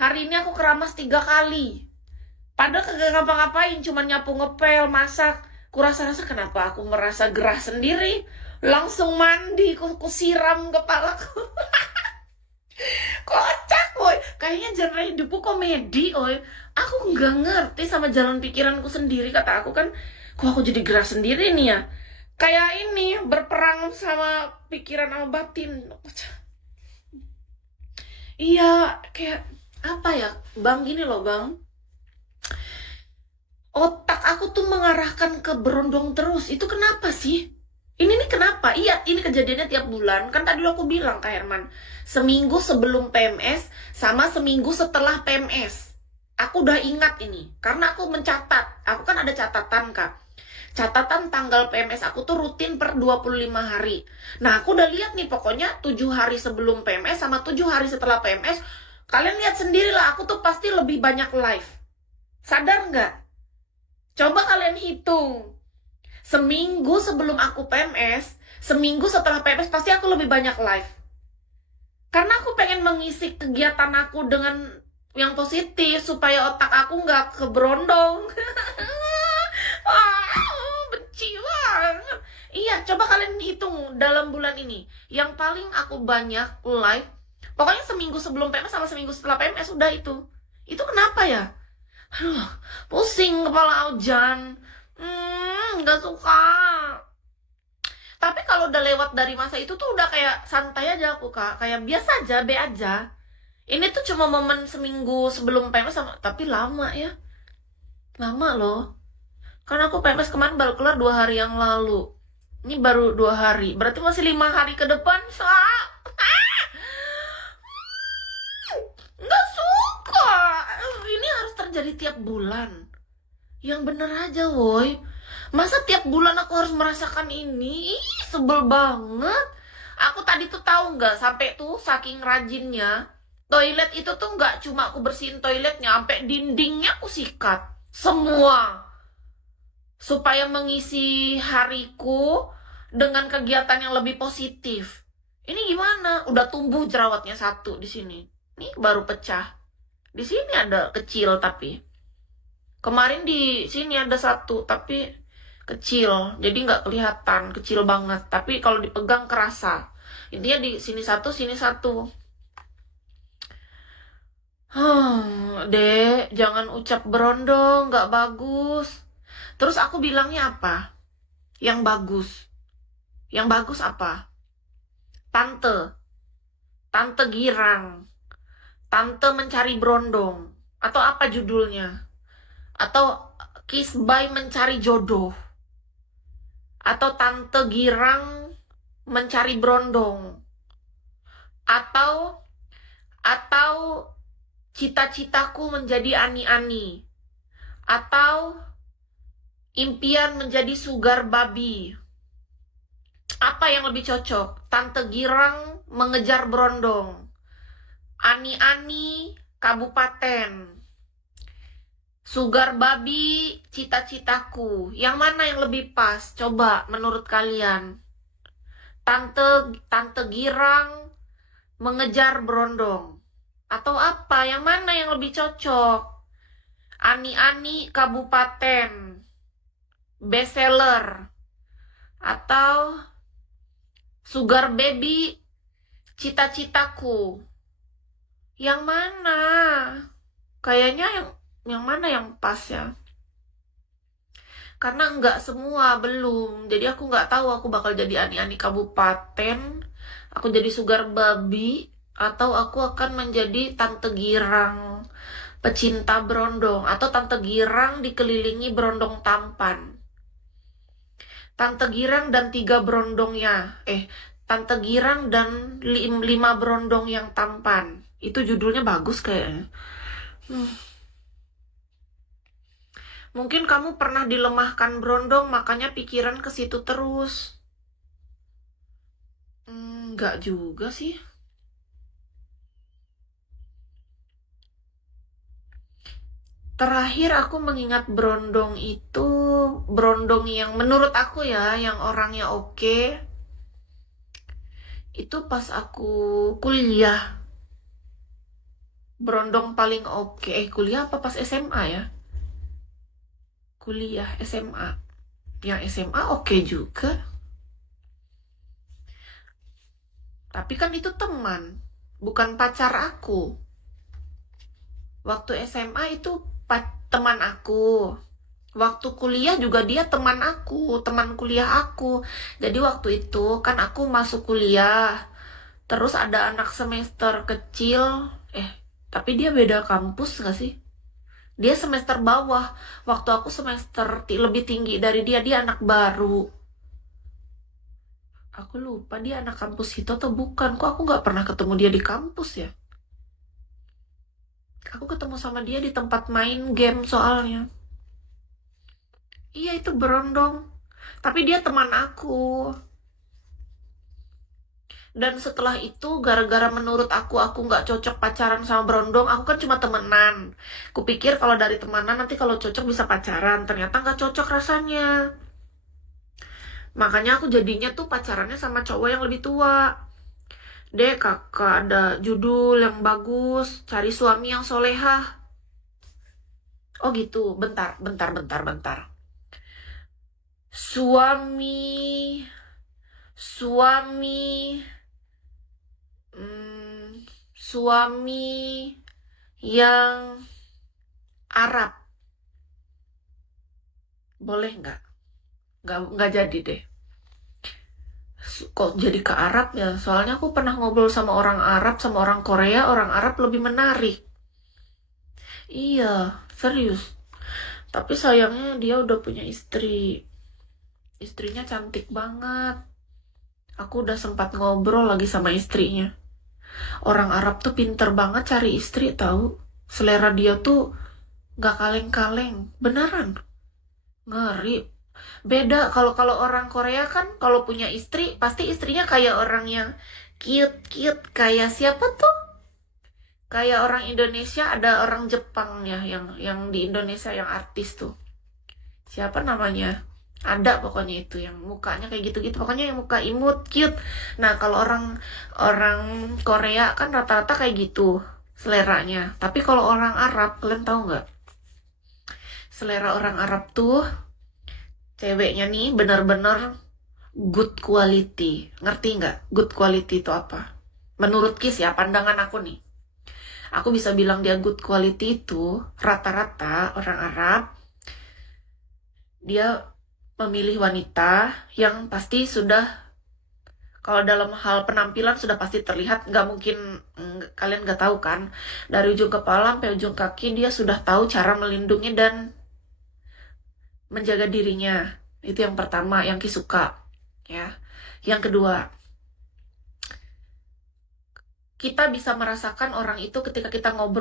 Hari ini aku keramas 3 kali. Padahal kagak ngapa-ngapain, cuma nyapu ngepel, masak. Kurasa-rasa kenapa aku merasa gerah sendiri. Langsung mandi, ku siram kepalaku. Kocak, woy. Kayaknya genre hidupku komedi, woy. Aku nggak ngerti sama jalan pikiranku sendiri. Kata aku kan, kok aku jadi gerah sendiri nih ya. Kayak ini, berperang sama pikiran sama batin. Iya, kayak apa ya, Bang, gini loh, Bang. Otak aku tuh mengarahkan ke berondong terus. Itu kenapa sih? Ini nih kenapa? Iya, ini kejadiannya tiap bulan. Kan tadi aku bilang Kak Herman, seminggu sebelum PMS sama seminggu setelah PMS. Aku udah ingat ini, karena aku mencatat. Aku kan ada catatan, Kak. Catatan tanggal PMS aku tuh rutin per 25 hari. Nah, aku udah lihat nih, pokoknya 7 hari sebelum PMS sama 7 hari setelah PMS. Kalian lihat sendirilah, aku tuh pasti lebih banyak live. Sadar nggak? Coba kalian hitung. Seminggu sebelum aku PMS, seminggu setelah PMS pasti aku lebih banyak live. Karena aku pengen mengisi kegiatan aku dengan yang positif supaya otak aku nggak keberondong. Benci banget. Iya, coba kalian hitung dalam bulan ini. Yang paling aku banyak live, pokoknya seminggu sebelum PMS sama seminggu setelah PMS udah itu. Itu kenapa ya? Aduh, pusing kepala Aujan. Nggak suka. Tapi kalau udah lewat dari masa itu tuh udah kayak santai aja aku, Kak. Kayak biasa aja, be aja. Ini tuh cuma momen seminggu sebelum PMS sama, tapi lama ya. Lama loh. Karena aku PMS kemarin baru keluar 2 hari yang lalu. Ini baru 2 hari. Berarti masih 5 hari ke depan, nggak suka. Ini harus terjadi tiap bulan. Yang bener aja, woi. Masa tiap bulan aku harus merasakan ini? Ih, sebel banget. Aku tadi tuh tahu nggak, sampai tuh saking rajinnya, toilet itu tuh nggak cuma aku bersihin toiletnya, sampai dindingnya aku sikat. Semua. Supaya mengisi hariku dengan kegiatan yang lebih positif. Ini gimana? Udah tumbuh jerawatnya satu di sini. Ini baru pecah. Di sini ada kecil tapi. Kemarin di sini ada satu, tapi kecil. Jadi nggak kelihatan, kecil banget. Tapi kalau dipegang kerasa. Intinya di sini satu, sini satu. Dek, jangan ucap berondong, nggak bagus. Terus aku bilangnya apa? Yang bagus. Yang bagus apa? Tante. Tante girang. Tante mencari berondong. Atau apa judulnya? Atau Kiss by mencari jodoh, atau Tante girang mencari berondong, atau cita-citaku menjadi ani-ani, atau impian menjadi sugar babi. Apa yang lebih cocok? Tante girang mengejar berondong, ani-ani kabupaten, sugar babi cita-citaku. Yang mana yang lebih pas? Coba menurut kalian. Tante girang mengejar berondong. Atau apa? Yang mana yang lebih cocok? Ani-ani kabupaten. Bestseller. Atau sugar baby cita-citaku. Yang mana? Kayaknya yang mana yang pas ya? Karena nggak semua, belum. Jadi aku nggak tahu aku bakal jadi ani-ani kabupaten, aku jadi sugar babi, atau aku akan menjadi tante girang pecinta berondong, atau tante girang dikelilingi berondong tampan. Tante girang dan 3 berondongnya. Tante girang dan 5 berondong yang tampan. Itu judulnya bagus kayaknya. Mungkin kamu pernah dilemahkan berondong, makanya pikiran ke situ terus. Enggak juga sih. Terakhir aku mengingat berondong itu, berondong yang menurut aku ya, yang orangnya oke, itu pas aku kuliah. Berondong paling oke. Kuliah apa pas SMA ya? Kuliah SMA. Yang SMA oke juga. Tapi kan itu teman, bukan pacar aku. Waktu SMA itu teman aku. Waktu kuliah juga dia teman aku, teman kuliah aku. Jadi waktu itu kan aku masuk kuliah. Terus ada anak semester kecil. Tapi dia beda kampus gak sih? Dia semester bawah. Waktu aku semester lebih tinggi dari dia anak baru. Aku lupa dia anak kampus itu atau bukan. Kok aku gak pernah ketemu dia di kampus ya? Aku ketemu sama dia di tempat main game soalnya. Iya, itu berondong. Tapi dia teman aku. Dan setelah itu, gara-gara menurut aku nggak cocok pacaran sama berondong, aku kan cuma temenan. Kupikir kalau dari temenan nanti kalau cocok bisa pacaran. Ternyata nggak cocok rasanya. Makanya aku jadinya tuh pacarannya sama cowok yang lebih tua. Dek, kakak ada judul yang bagus, cari suami yang solehah. Oh gitu, bentar. Suami, suami yang Arab. Boleh nggak? Nggak jadi deh. Kok jadi ke Arab ya? Soalnya aku pernah ngobrol sama orang Arab, sama orang Korea, orang Arab lebih menarik. Iya, serius. Tapi sayangnya dia udah punya istri. Istrinya cantik banget. Aku udah sempat ngobrol lagi sama istrinya. Orang Arab tuh pinter banget cari istri tahu. Selera dia tuh gak kaleng-kaleng. Beneran. Ngeri. Beda kalau orang Korea kan kalau punya istri pasti istrinya kayak orang yang cute kayak siapa tuh? Kayak orang Indonesia ada orang Jepang ya yang di Indonesia yang artis tuh. Siapa namanya? Ada pokoknya itu yang mukanya kayak gitu-gitu. Pokoknya yang muka imut, cute. Nah, kalau orang Korea kan rata-rata kayak gitu seleranya. Tapi kalau orang Arab, kalian tahu nggak? Selera orang Arab tuh ceweknya nih bener-bener good quality. Ngerti nggak? Good quality itu apa? Menurut Kis ya, pandangan aku nih. Aku bisa bilang dia good quality itu rata-rata orang Arab dia memilih wanita yang pasti sudah, kalau dalam hal penampilan sudah pasti terlihat, nggak mungkin kalian nggak tahu kan, dari ujung kepala sampai ujung kaki dia sudah tahu cara melindungi dan menjaga dirinya. Itu yang pertama yang Ki suka ya. Yang kedua, kita bisa merasakan orang itu ketika kita ngobrol